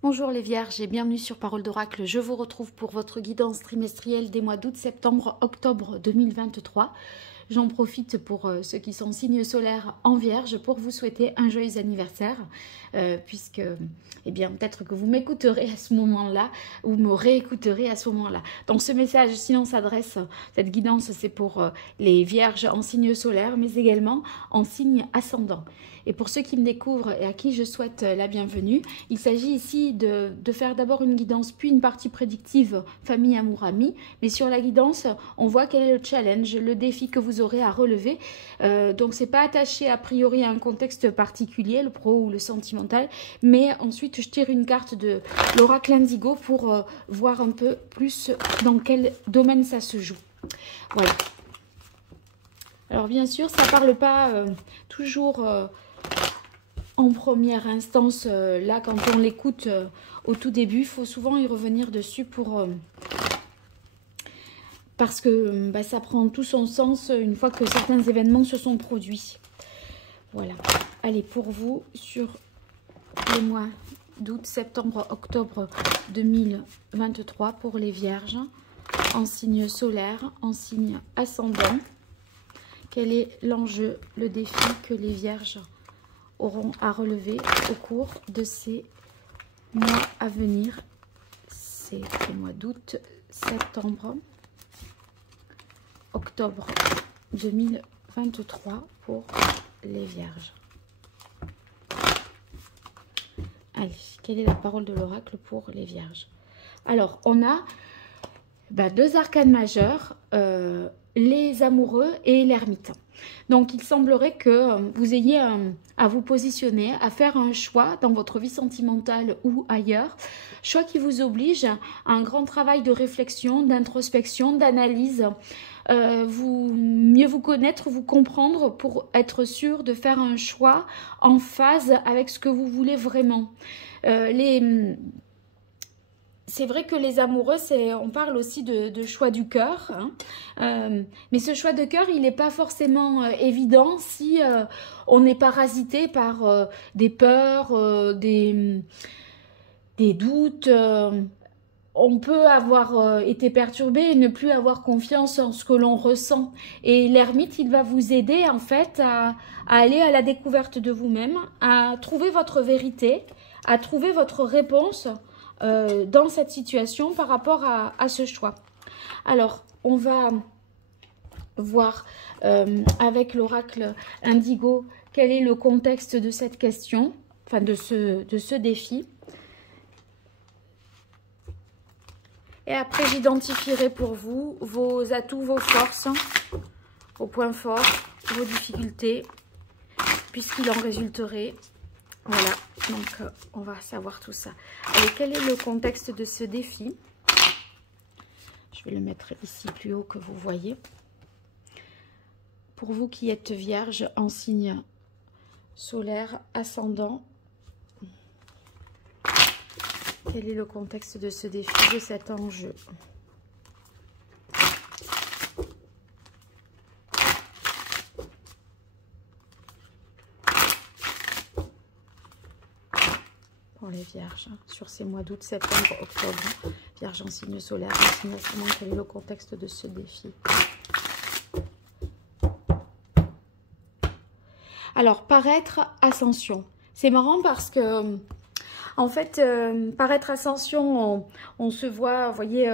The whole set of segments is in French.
Bonjour les Vierges et bienvenue sur Parole d'Oracle. Je vous retrouve pour votre guidance trimestrielle des mois d'août, septembre, octobre 2023. J'en profite pour ceux qui sont signes solaires en Vierge pour vous souhaiter un joyeux anniversaire puisque, eh bien, peut-être que vous m'écouterez à ce moment-là ou me réécouterez à ce moment-là. Donc ce message, sinon s'adresse, cette guidance, c'est pour les Vierges en signe solaire mais également en signe ascendant. Et pour ceux qui me découvrent et à qui je souhaite la bienvenue, il s'agit ici de faire d'abord une guidance, puis une partie prédictive famille, amour, amis. Mais sur la guidance, on voit quel est le challenge, le défi que vous aurez à relever. Donc, ce n'est pas attaché a priori à un contexte particulier, le pro ou le sentimental. Mais ensuite, je tire une carte de l'oracle Indigo pour voir un peu plus dans quel domaine ça se joue. Voilà. Alors, bien sûr, ça ne parle pas toujours... en première instance, là, quand on l'écoute au tout début, il faut souvent y revenir dessus parce que ça prend tout son sens une fois que certains événements se sont produits. Voilà. Allez, pour vous, sur les mois d'août, septembre, octobre 2023, pour les Vierges, en signe solaire, en signe ascendant, quel est l'enjeu, le défi que les Vierges auront à relever au cours de ces mois à venir? C'est les mois d'août, septembre, octobre 2023 pour les Vierges. Allez, quelle est la parole de l'oracle pour les Vierges? Alors, on a deux arcanes majeurs, les amoureux et l'ermite. Donc, il semblerait que vous ayez à vous positionner, à faire un choix dans votre vie sentimentale ou ailleurs, choix qui vous oblige à un grand travail de réflexion, d'introspection, d'analyse, mieux vous connaître, vous comprendre pour être sûr de faire un choix en phase avec ce que vous voulez vraiment. C'est vrai que les amoureux, on parle aussi de choix du cœur, hein. Mais ce choix de cœur, il n'est pas forcément évident si on est parasité par des peurs, des doutes. On peut avoir été perturbé et ne plus avoir confiance en ce que l'on ressent. Et l'ermite, il va vous aider en fait à aller à la découverte de vous-même, à trouver votre vérité, à trouver votre réponse dans cette situation par rapport à ce choix. Alors, on va voir avec l'oracle Indigo quel est le contexte de cette question, enfin de ce défi. Et après, j'identifierai pour vous vos atouts, vos forces, vos points forts, vos difficultés, puisqu'il en résulterait. Voilà, donc on va savoir tout ça. Allez, quel est le contexte de ce défi? Je vais le mettre ici plus haut que vous voyez. Pour vous qui êtes vierge en signe solaire ascendant, quel est le contexte de ce défi, de cet enjeu? Pour les Vierges, sur ces mois d'août, septembre, octobre, Vierge en signe solaire, en signe ascendant, quel est le contexte de ce défi? Alors, paraître ascension. C'est marrant parce que, en fait, paraître ascension, on se voit, vous voyez,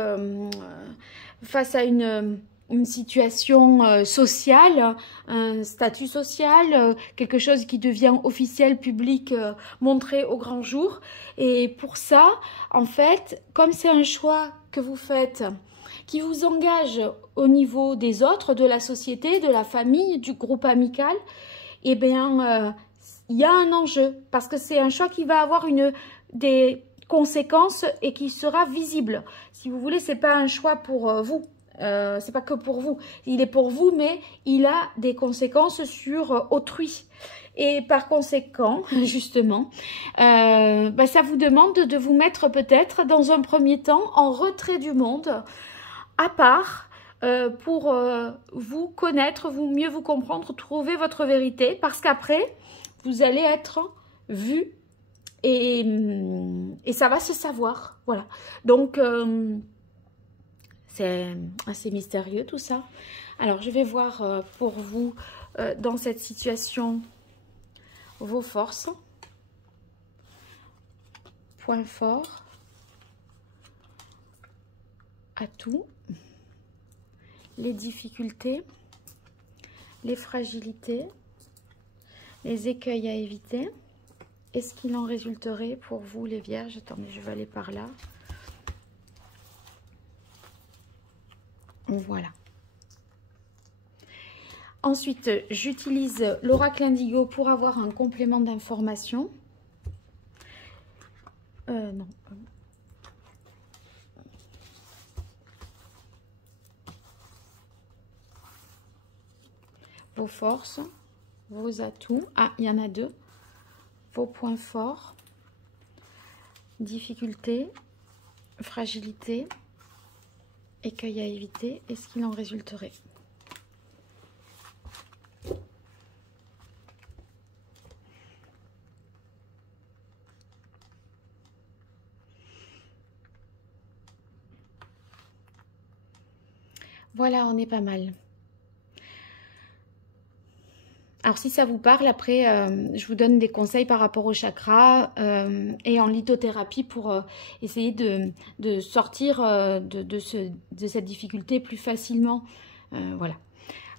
face à une situation sociale, un statut social, quelque chose qui devient officiel, public, montré au grand jour. Et pour ça, en fait, comme c'est un choix que vous faites, qui vous engage au niveau des autres, de la société, de la famille, du groupe amical, eh bien, il y a un enjeu, parce que c'est un choix qui va avoir des conséquences et qui sera visible. Si vous voulez, c'est pas un choix pour vous. C'est pas que pour vous, il est pour vous, mais il a des conséquences sur autrui. Et par conséquent, justement, ça vous demande de vous mettre peut-être dans un premier temps en retrait du monde, à part, pour vous connaître, mieux vous comprendre, trouver votre vérité, parce qu'après, vous allez être vu et et ça va se savoir, voilà. Donc, c'est assez mystérieux tout ça. Alors, je vais voir pour vous, dans cette situation, vos forces, points forts, atouts, les difficultés, les fragilités, les écueils à éviter. Est-ce qu'il en résulterait pour vous, les vierges? Attendez, je vais aller par là. Voilà. Ensuite, j'utilise l'oracle indigo pour avoir un complément d'information. Non. Vos forces, vos atouts. Ah, il y en a deux. Vos points forts, difficultés, fragilité, écueil à éviter. Est-ce qu'il en résulterait? Voilà, on est pas mal. Alors, si ça vous parle, après, je vous donne des conseils par rapport au chakra et en lithothérapie pour essayer de sortir de cette difficulté plus facilement. Voilà.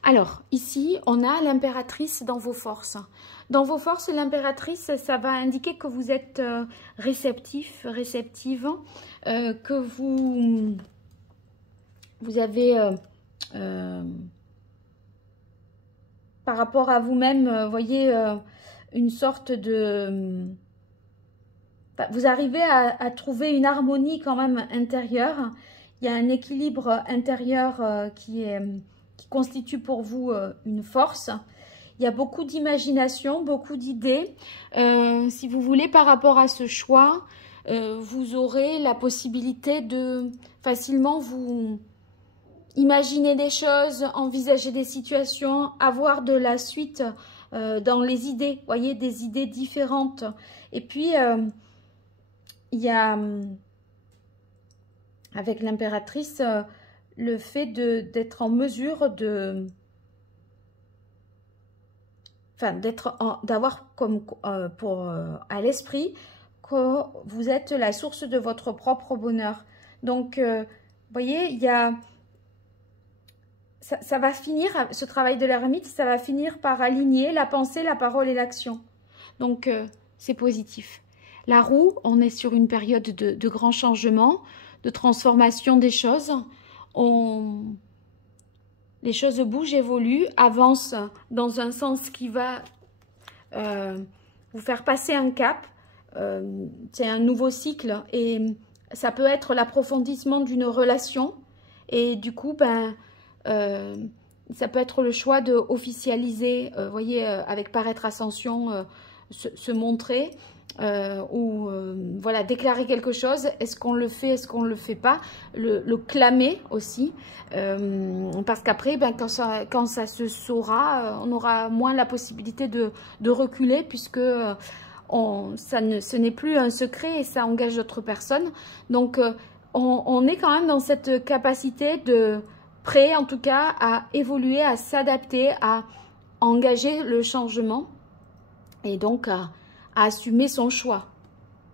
Alors, ici, on a l'impératrice dans vos forces. Dans vos forces, l'impératrice, ça va indiquer que vous êtes réceptif, réceptive, que vous avez... par rapport à vous-même, voyez, une sorte de... vous arrivez à trouver une harmonie quand même intérieure. Il y a un équilibre intérieur qui constitue pour vous une force. Il y a beaucoup d'imagination, beaucoup d'idées. Si vous voulez, par rapport à ce choix, vous aurez la possibilité de facilement vous... imaginer des choses, envisager des situations, avoir de la suite dans les idées, voyez, des idées différentes. Et puis, il y a, avec l'impératrice, le fait d'être en mesure de... Enfin, d'avoir comme à l'esprit que vous êtes la source de votre propre bonheur. Donc, vous voyez, il y a... Ça va finir, ce travail de l'ermite, ça va finir par aligner la pensée, la parole et l'action. Donc, c'est positif. La roue, on est sur une période de grands changements, de transformation des choses. Les choses bougent, évoluent, avancent dans un sens qui va vous faire passer un cap. C'est un nouveau cycle et ça peut être l'approfondissement d'une relation. Et du coup, ça peut être le choix de officialiser, voyez, avec paraître ascension, se montrer ou voilà, déclarer quelque chose. Est-ce qu'on le fait, est-ce qu'on ne le fait pas, le clamer aussi, parce qu'après, quand ça se saura, on aura moins la possibilité de reculer puisque ce n'est plus un secret et ça engage d'autres personnes. Donc, on est quand même dans cette capacité de... prêt en tout cas à évoluer, à s'adapter, à engager le changement et donc à assumer son choix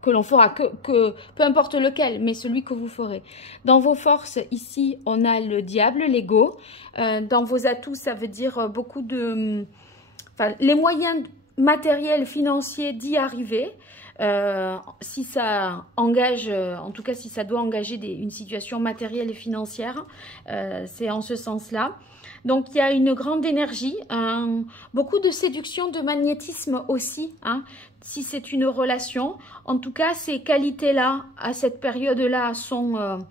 que l'on fera, peu importe lequel, mais celui que vous ferez. Dans vos forces, ici, on a le diable, l'ego. Dans vos atouts, ça veut dire beaucoup de... Enfin, les moyens matériels, financiers d'y arriver. Si ça engage, en tout cas si ça doit engager une situation matérielle et financière, c'est en ce sens-là. Donc il y a une grande énergie, beaucoup de séduction, de magnétisme aussi, hein, si c'est une relation. En tout cas, ces qualités-là, à cette période-là, sont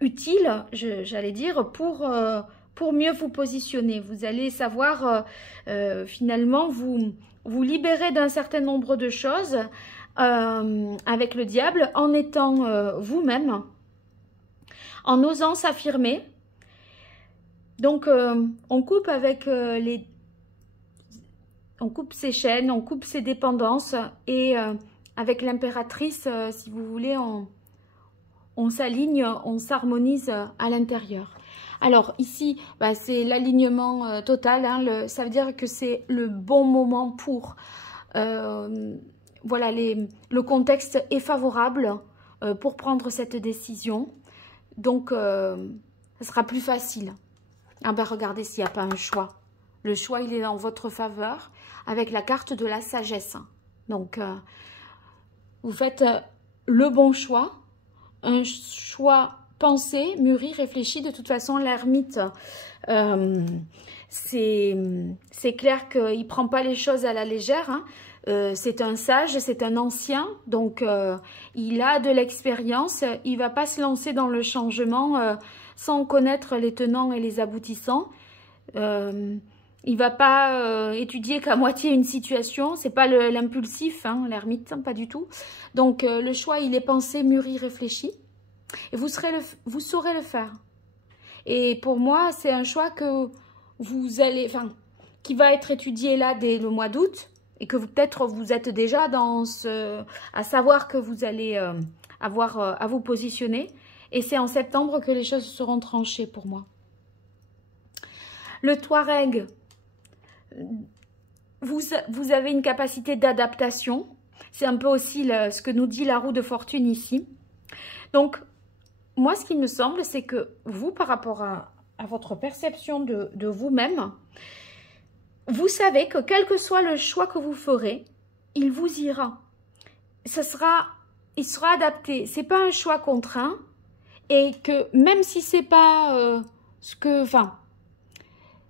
utiles, j'allais dire, pour mieux vous positionner. Vous allez savoir finalement vous libérer d'un certain nombre de choses avec le diable en étant vous-même, en osant s'affirmer. Donc, on coupe avec on coupe ses chaînes, on coupe ses dépendances et avec l'impératrice, si vous voulez, on s'aligne, on s'harmonise à l'intérieur. Alors ici, bah, c'est l'alignement total, hein, ça veut dire que c'est le bon moment pour... voilà, le contexte est favorable pour prendre cette décision. Donc, ça sera plus facile. Ah ben, regardez s'il n'y a pas un choix. Le choix, il est en votre faveur avec la carte de la sagesse. Donc, vous faites le bon choix. Un choix pensé, mûri, réfléchi. De toute façon, l'ermite, c'est clair qu'il ne prend pas les choses à la légère. Hein. C'est un sage, c'est un ancien, donc il a de l'expérience. Il ne va pas se lancer dans le changement sans connaître les tenants et les aboutissants. Il ne va pas étudier qu'à moitié une situation. C'est pas l'impulsif, hein, l'ermite, hein, pas du tout. Donc le choix, il est pensé, mûri, réfléchi. Et vous saurez le faire. Et pour moi, c'est un choix que vous allez, qui va être étudié là dès le mois d'août. Et que peut-être vous êtes déjà dans à savoir que vous allez avoir à vous positionner. Et c'est en septembre que les choses seront tranchées pour moi. Le Touareg, vous avez une capacité d'adaptation. C'est un peu aussi ce que nous dit la roue de fortune ici. Donc, moi, ce qui me semble, c'est que vous, par rapport à votre perception de vous-même, vous savez que quel que soit le choix que vous ferez, il vous ira. Il sera adapté. C'est pas un choix contraint et que même si c'est pas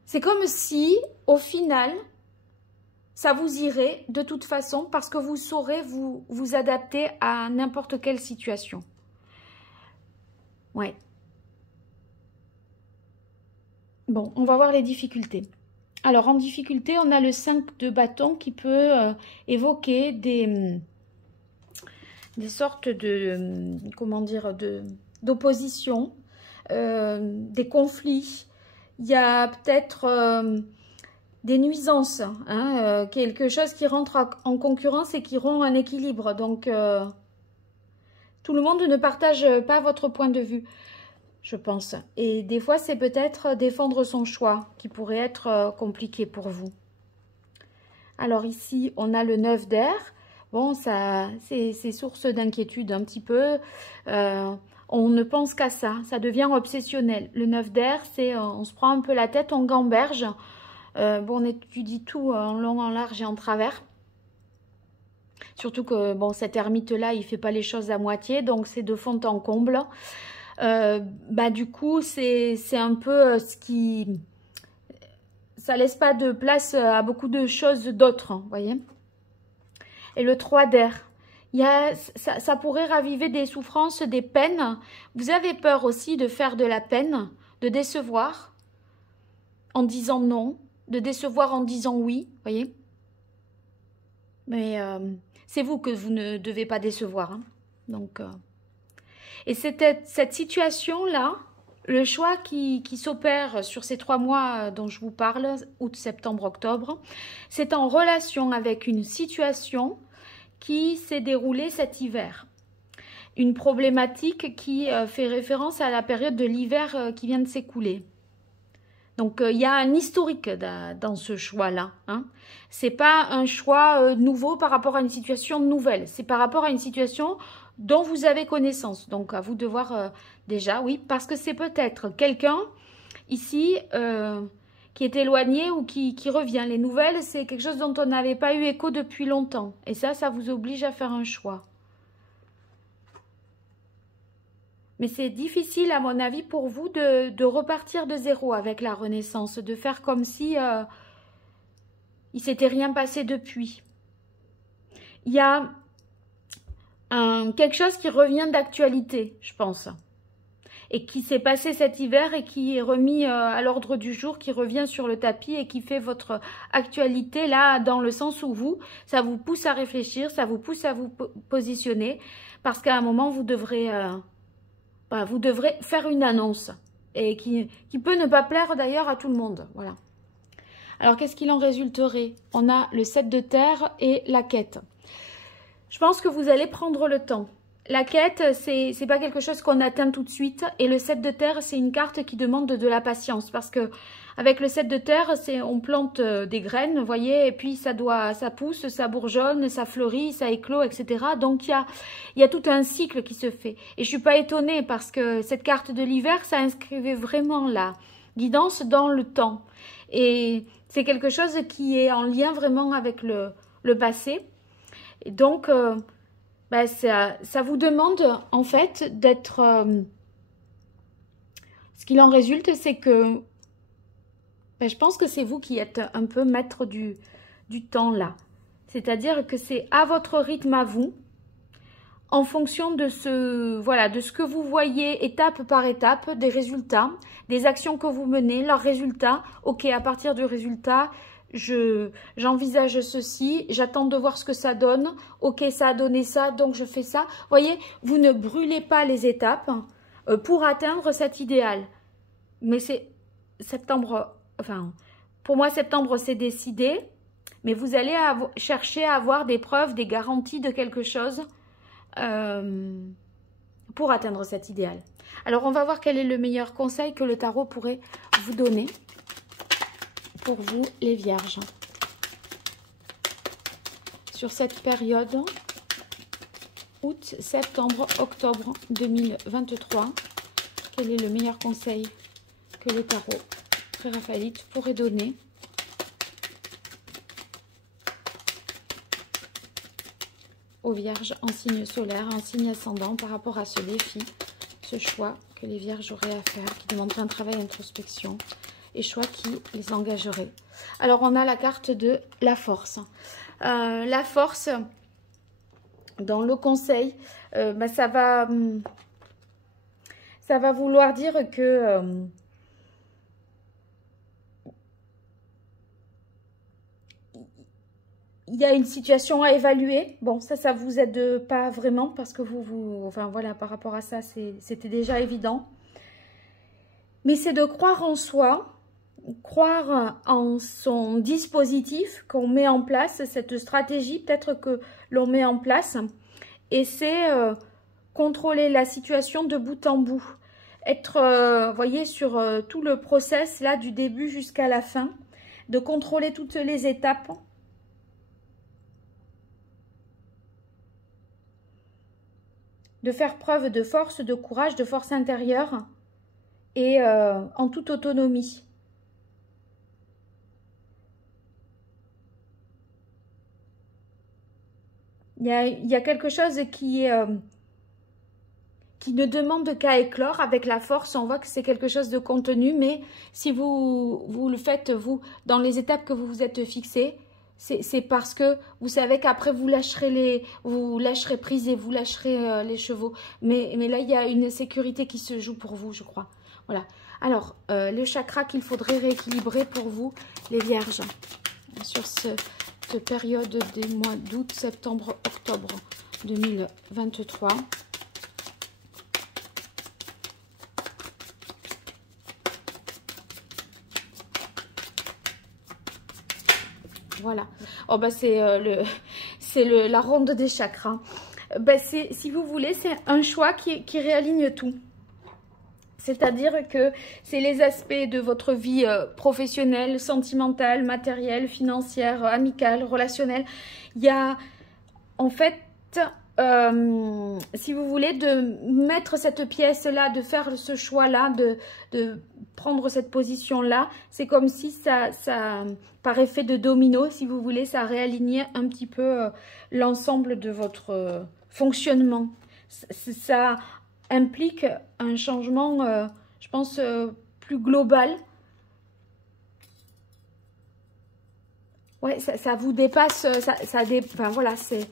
c'est comme si au final ça vous irait de toute façon parce que vous saurez vous adapter à n'importe quelle situation. Ouais. Bon, on va voir les difficultés. Alors, en difficulté, on a le 5 de bâton qui peut évoquer des sortes de, comment dire, d'opposition, des conflits. Il y a peut-être des nuisances, hein, quelque chose qui rentre en concurrence et qui rompt un équilibre. Donc, tout le monde ne partage pas votre point de vue, je pense. Et des fois, c'est peut-être défendre son choix qui pourrait être compliqué pour vous. Alors ici, on a le 9 d'air. Bon, ça, c'est source d'inquiétude un petit peu. On ne pense qu'à ça. Ça devient obsessionnel. Le 9 d'air, c'est on se prend un peu la tête, on gamberge. Bon, on étudie tout en long, en large et en travers. Surtout que, bon, cet ermite-là, il ne fait pas les choses à moitié. Donc, c'est de fond en comble. Bah du coup c'est un peu ce qui ça laisse pas de place à beaucoup de choses d'autres, hein, voyez. Et le 3 d'air, ça pourrait raviver des souffrances, des peines. Vous avez peur aussi de faire de la peine, de décevoir en disant non, de décevoir en disant oui, voyez. Mais c'est vous que vous ne devez pas décevoir, hein. Donc et cette situation-là, le choix qui s'opère sur ces 3 mois dont je vous parle, août, septembre, octobre, c'est en relation avec une situation qui s'est déroulée cet hiver. Une problématique qui fait référence à la période de l'hiver qui vient de s'écouler. Donc, il y a un historique dans ce choix-là, hein. Ce n'est pas un choix nouveau par rapport à une situation nouvelle. C'est par rapport à une situation dont vous avez connaissance. Donc, à vous de voir déjà, oui, parce que c'est peut-être quelqu'un ici qui est éloigné ou qui revient. Les nouvelles, c'est quelque chose dont on n'avait pas eu écho depuis longtemps. Et ça vous oblige à faire un choix. Mais c'est difficile, à mon avis, pour vous de repartir de zéro avec la Renaissance, de faire comme si il s'était rien passé depuis. Il y a quelque chose qui revient d'actualité, je pense, et qui s'est passé cet hiver et qui est remis à l'ordre du jour, qui revient sur le tapis et qui fait votre actualité là, dans le sens où ça vous pousse à réfléchir, ça vous pousse à vous positionner, parce qu'à un moment, vous devrez faire une annonce, et qui peut ne pas plaire d'ailleurs à tout le monde, voilà. Alors, qu'est-ce qu'il en résulterait? On a le 7 de terre et la quête. Je pense que vous allez prendre le temps. La quête, c'est pas quelque chose qu'on atteint tout de suite. Et le 7 de terre, c'est une carte qui demande de la patience. Parce que avec le 7 de terre, on plante des graines, vous voyez, et puis ça pousse, ça bourgeonne, ça fleurit, ça éclot, etc. Donc il y a tout un cycle qui se fait. Et je suis pas étonnée parce que cette carte de l'hiver, ça inscrivait vraiment la guidance dans le temps. Et c'est quelque chose qui est en lien vraiment avec le passé. Et donc, ça vous demande en fait d'être... ce qu'il en résulte, c'est que je pense que c'est vous qui êtes un peu maître du temps là. C'est-à-dire que c'est à votre rythme à vous, en fonction de de ce que vous voyez étape par étape, des résultats, des actions que vous menez, leurs résultats. Ok, à partir du résultat, j'envisage ceci, j'attends de voir ce que ça donne. Ok, ça a donné ça, donc je fais ça. Vous voyez, vous ne brûlez pas les étapes pour atteindre cet idéal. Mais c'est septembre, enfin, pour moi, septembre, c'est décidé. Mais vous allez chercher à avoir des preuves, des garanties de quelque chose pour atteindre cet idéal. Alors, on va voir quel est le meilleur conseil que le tarot pourrait vous donner pour vous, les vierges. Sur cette période, août, septembre, octobre 2023, quel est le meilleur conseil que le tarot préraphaélite pourrait donner aux vierges en signe solaire, en signe ascendant par rapport à ce défi, ce choix que les vierges auraient à faire, qui demanderait un travail d'introspection et choix qui les engagerait. Alors on a la carte de la force. La force, dans le conseil, ça va vouloir dire que il y a une situation à évaluer. Bon, ça vous aide pas vraiment parce que enfin voilà, par rapport à ça, c'était déjà évident. Mais c'est de croire en soi, croire en son dispositif qu'on met en place, cette stratégie peut-être que l'on met en place. Et c'est contrôler la situation de bout en bout. Être, vous voyez, sur tout le process là, du début jusqu'à la fin, de contrôler toutes les étapes. De faire preuve de force, de courage, de force intérieure et en toute autonomie. Il y a quelque chose qui ne demande qu'à éclore. Avec la force, on voit que c'est quelque chose de contenu, mais si vous le faites, vous, dans les étapes que vous vous êtes fixées, c'est parce que vous savez qu'après vous lâcherez prise et vous lâcherez les chevaux. Mais là, il y a une sécurité qui se joue pour vous, je crois. Voilà. Alors, le chakra qu'il faudrait rééquilibrer pour vous, les vierges, sur cette période des mois d'août, septembre, octobre 2023. Voilà. Oh, c'est la ronde des chakras. Si vous voulez, c'est un choix qui réaligne tout. C'est-à-dire que c'est les aspects de votre vie professionnelle, sentimentale, matérielle, financière, amicale, relationnelle. Il y a, en fait, si vous voulez, de mettre cette pièce-là, de faire ce choix-là, de prendre cette position-là, c'est comme si ça, par effet de domino, si vous voulez, ça réalignait un petit peu l'ensemble de votre fonctionnement. Ça implique un changement, je pense, plus global. Ouais, ça vous dépasse, enfin voilà, c'est...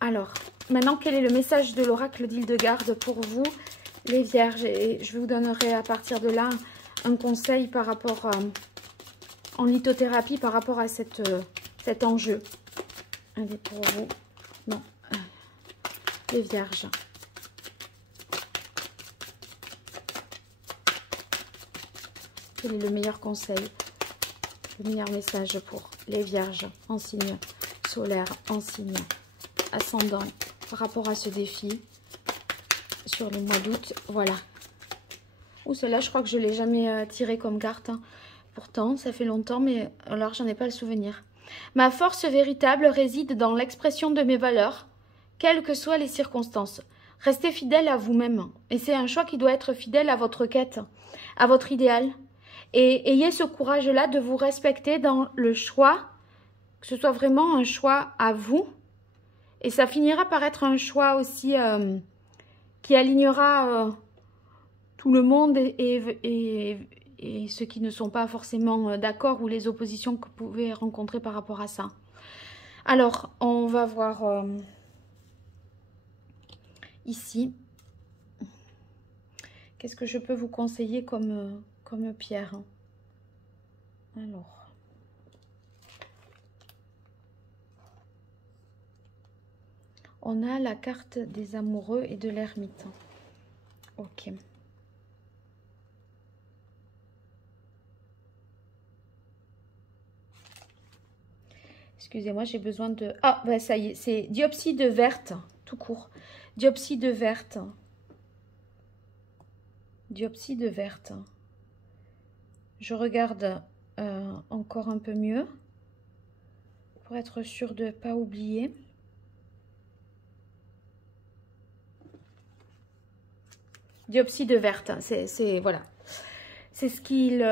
Alors, maintenant, quel est le message de l'oracle d'Hildegarde pour vous, les vierges? Et je vous donnerai à partir de là un conseil par rapport en lithothérapie par rapport à cet enjeu. Allez, pour vous, non, les vierges. Quel est le meilleur conseil, le meilleur message pour les vierges en signe solaire, en signe ascendant par rapport à ce défi sur le mois d'août? Voilà. Ou celle-là, je crois que je ne l'ai jamais tiré comme carte. Hein. Pourtant, ça fait longtemps, mais alors j'en ai pas le souvenir. Ma force véritable réside dans l'expression de mes valeurs, quelles que soient les circonstances. Restez fidèle à vous-même. Et c'est un choix qui doit être fidèle à votre quête, à votre idéal. Et ayez ce courage-là de vous respecter dans le choix, que ce soit vraiment un choix à vous. Et ça finira par être un choix aussi qui alignera tout le monde et ceux qui ne sont pas forcément d'accord ou les oppositions que vous pouvez rencontrer par rapport à ça. Alors, on va voir ici. Qu'est-ce que je peux vous conseiller comme pierre? Alors, on a la carte des amoureux et de l'ermite. Ok. Excusez-moi, j'ai besoin de... Ah, bah ça y est, c'est diopside verte, tout court. Diopside verte. Diopside verte. Je regarde encore un peu mieux pour être sûre de ne pas oublier. Diopside verte, c'est voilà. C'est ce qu'il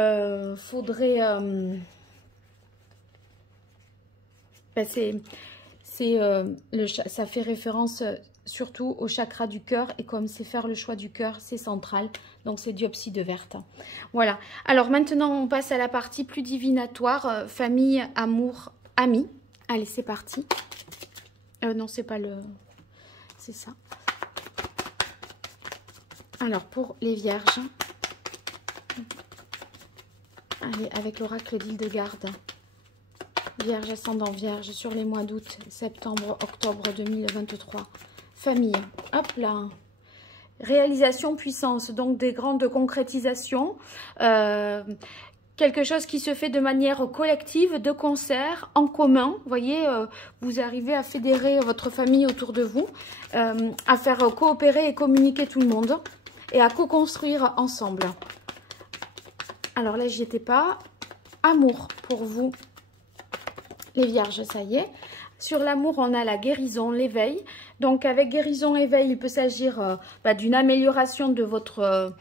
faudrait... ça fait référence surtout au chakra du cœur, et comme c'est faire le choix du cœur, c'est central, donc c'est diopside verte. Voilà. Alors maintenant, on passe à la partie plus divinatoire, famille, amour, amis. Allez, c'est parti. Non, c'est pas le... C'est ça. Alors, pour les vierges, allez, avec l'oracle d'Hildegarde. Vierge, ascendant vierge, sur les mois d'août, septembre, octobre 2023. Famille, hop là. Réalisation, puissance, donc des grandes concrétisations. Quelque chose qui se fait de manière collective, de concert, en commun. Vous voyez, vous arrivez à fédérer votre famille autour de vous, à faire coopérer et communiquer tout le monde, et à co-construire ensemble. Alors là, j'y étais pas. Amour pour vous. Les vierges, ça y est. Sur l'amour, on a la guérison, l'éveil. Donc, avec guérison, éveil, il peut s'agir d'une amélioration de votre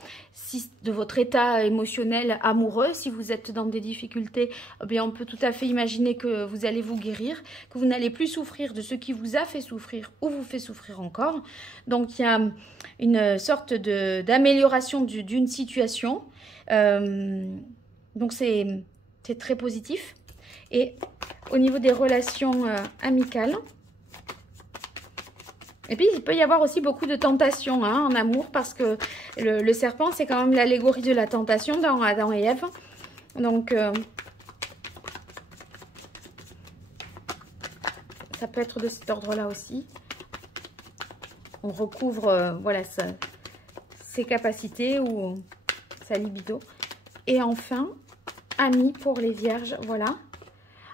état émotionnel amoureux. Si vous êtes dans des difficultés, eh bien, on peut tout à fait imaginer que vous allez vous guérir, que vous n'allez plus souffrir de ce qui vous a fait souffrir ou vous fait souffrir encore. Donc, il y a une sorte d'amélioration d'une situation. Donc, c'est très positif. Et au niveau des relations amicales, et puis il peut y avoir aussi beaucoup de tentations en amour, parce que le serpent, c'est quand même l'allégorie de la tentation dans Adam et Ève. Donc, ça peut être de cet ordre-là aussi. On recouvre voilà, ses capacités ou sa libido. Et enfin, amis pour les vierges, voilà.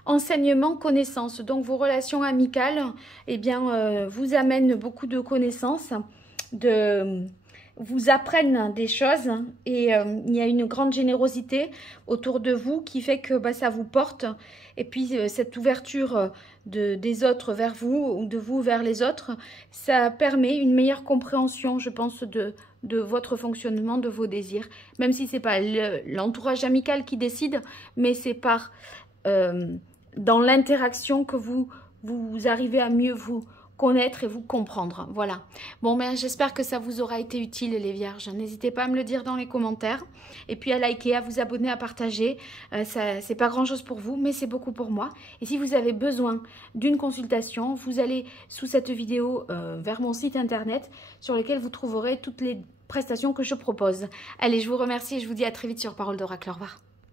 Enseignement, connaissances. Donc, vos relations amicales, eh bien, vous amènent beaucoup de connaissances, vous apprennent des choses, et il y a une grande générosité autour de vous qui fait que ça vous porte. Et puis, cette ouverture des autres vers vous ou de vous vers les autres, ça permet une meilleure compréhension, je pense, de votre fonctionnement, de vos désirs. Même si ce n'est pas l'entourage amical qui décide, mais c'est par... dans l'interaction que vous arrivez à mieux vous connaître et vous comprendre. Voilà. Bon, ben, j'espère que ça vous aura été utile, les vierges. N'hésitez pas à me le dire dans les commentaires. Et puis à liker, à vous abonner, à partager. C'est pas grand chose pour vous, mais c'est beaucoup pour moi. Et si vous avez besoin d'une consultation, vous allez sous cette vidéo vers mon site internet, sur lequel vous trouverez toutes les prestations que je propose. Allez, je vous remercie et je vous dis à très vite sur Parole d'Oracle. Au revoir.